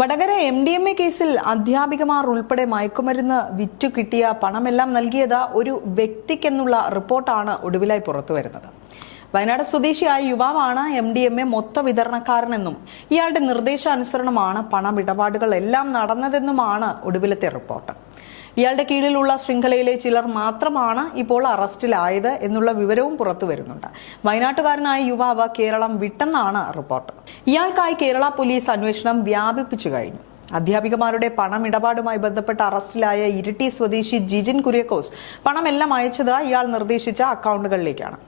Vadakara MDMA കേസിൽ അധ്യാപികമാർ ഉൾപ്പെടെ മയക്കുമരുന്ന് വിറ്റു കിട്ടിയ പണമെല്ലാം നൽകിയത് ഒരു വ്യക്തിക്കെന്നുള്ള റിപ്പോർട്ടാണ് ഒടുവിലായി പുറത്തുവരുന്നത്. വയനാട് സ്വദേശിയായ യുവാവാണ് MDMA മൊത്ത വിതരണക്കാരനെന്നും ഇയാളുടെ നിർദ്ദേശാനുസരണമാണ് പണമിടപാടുകൾ എല്ലാം നടന്നതെന്നുമാണ് ഒടുവിലത്തെ റിപ്പോർട്ട്. ഇയാളുടെ കീഴിലുള്ള ശൃംഖലയിലെ ചിലർ മാത്രമാണ് ഇപ്പോൾ അറസ്റ്റിലായത് എന്നുള്ള വിവരവും പുറത്തു വരുന്നുണ്ട്. വയനാട്ടുകാരനായ യുവാവ് കേരളം വിട്ടെന്നാണ് റിപ്പോർട്ട്. ഇയാൾക്കായി കേരള പോലീസ് അന്വേഷണം വ്യാപിപ്പിച്ചു കഴിഞ്ഞു. അധ്യാപികമാരുടെ പണമിടപാടുമായി ബന്ധപ്പെട്ട് അറസ്റ്റിലായ ഇരിട്ടി സ്വദേശി ജിജിൻ കുര്യക്കോസ് പണമെല്ലാം അയച്ചത് ഇയാൾ നിർദ്ദേശിച്ച അക്കൗണ്ടുകളിലേക്കാണ്.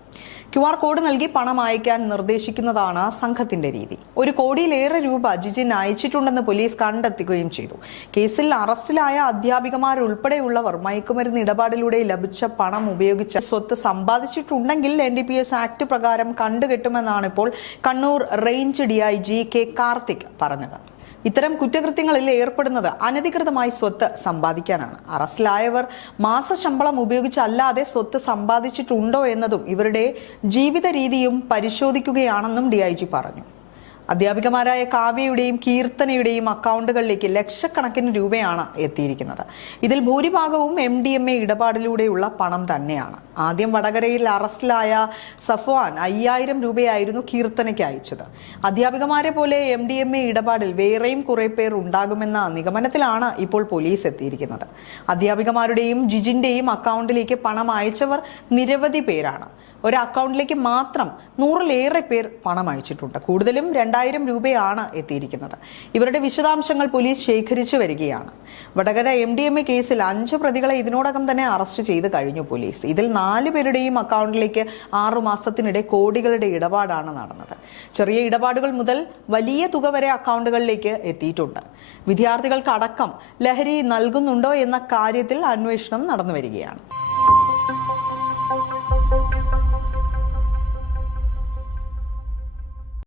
QR കോഡ് നൽകി പണം അയക്കാൻ നിർദ്ദേശിക്കുന്നതാണ് സംഘത്തിന്റെ രീതി. 1 കോടിയിലേറെ രൂപ ജിജിൻ അയച്ചിട്ടുണ്ടെന്ന് പോലീസ് കണ്ടെത്തുകയും ചെയ്തു. കേസിൽ അറസ്റ്റിലായ അധ്യാപികമാരുൾപ്പെടെയുള്ളവർ മയക്കുമരുന്ന് ഇടപാടിലൂടെ ലഭിച്ച പണം ഉപയോഗിച്ച് സ്വത്ത് സമ്പാദിച്ചിട്ടുണ്ടെങ്കിൽ NDPS ആക്ട് പ്രകാരം കണ്ടുകെട്ടുമെന്നാണ് ഇപ്പോൾ Kannur range DIG K Karthik പറഞ്ഞത്. ഇത്തരം കുറ്റകൃത്യങ്ങളിൽ ഏർപ്പെടുന്നത് അനധികൃതമായി സ്വത്ത് സമ്പാദിക്കാനാണ്. അറസ്റ്റിലായവർ മാസശമ്പളം ഉപയോഗിച്ചല്ലാതെ സ്വത്ത് സമ്പാദിച്ചിട്ടുണ്ടോ എന്നതും ഇവരുടെ ജീവിത രീതിയും പരിശോധിക്കുകയാണെന്നും DIG പറഞ്ഞു. അധ്യാപികമാരായ കാവ്യയുടെയും കീർത്തനയുടെയും അക്കൗണ്ടുകളിലേക്ക് ലക്ഷക്കണക്കിന് രൂപയാണ് എത്തിയിരിക്കുന്നത്. ഇതിൽ ഭൂരിഭാഗവും MDMA ഇടപാടിലൂടെയുള്ള പണം തന്നെയാണ്. ആദ്യം വടകരയിൽ അറസ്റ്റിലായ സഫ്വാൻ 5000 രൂപയായിരുന്നു കീർത്തനയ്ക്ക് അയച്ചത്. അധ്യാപികമാരെ പോലെ MDMA ഇടപാടിൽ വേറെയും കുറെ പേർ ഉണ്ടാകുമെന്ന നിഗമനത്തിലാണ് ഇപ്പോൾ പോലീസ് എത്തിയിരിക്കുന്നത്. അധ്യാപികമാരുടെയും ജിജിന്റെയും അക്കൗണ്ടിലേക്ക് പണം അയച്ചവർ നിരവധി പേരാണ്. ഒരു അക്കൗണ്ടിലേക്ക് മാത്രം 100-ലേറെ പേർ പണം അയച്ചിട്ടുണ്ട്. കൂടുതലും 2000 രൂപയാണ് എത്തിയിരിക്കുന്നത്. ഇവരുടെ വിശദാംശങ്ങൾ പോലീസ് ശേഖരിച്ചു വരികയാണ്. വടകര MDMA കേസിൽ 5 പ്രതികളെ ഇതിനോടകം തന്നെ അറസ്റ്റ് ചെയ്ത് കഴിഞ്ഞു പോലീസ്. ഇതിൽ 4 പേരുടെയും അക്കൗണ്ടിലേക്ക് 6 മാസത്തിനിടെ കോടികളുടെ ഇടപാടാണ് നടന്നത്. ചെറിയ ഇടപാടുകൾ മുതൽ വലിയ തുക വരെ അക്കൗണ്ടുകളിലേക്ക് എത്തിയിട്ടുണ്ട്. വിദ്യാർത്ഥികൾക്ക് അടക്കം ലഹരി നൽകുന്നുണ്ടോ എന്ന കാര്യത്തിൽ അന്വേഷണം നടന്നു വരികയാണ്.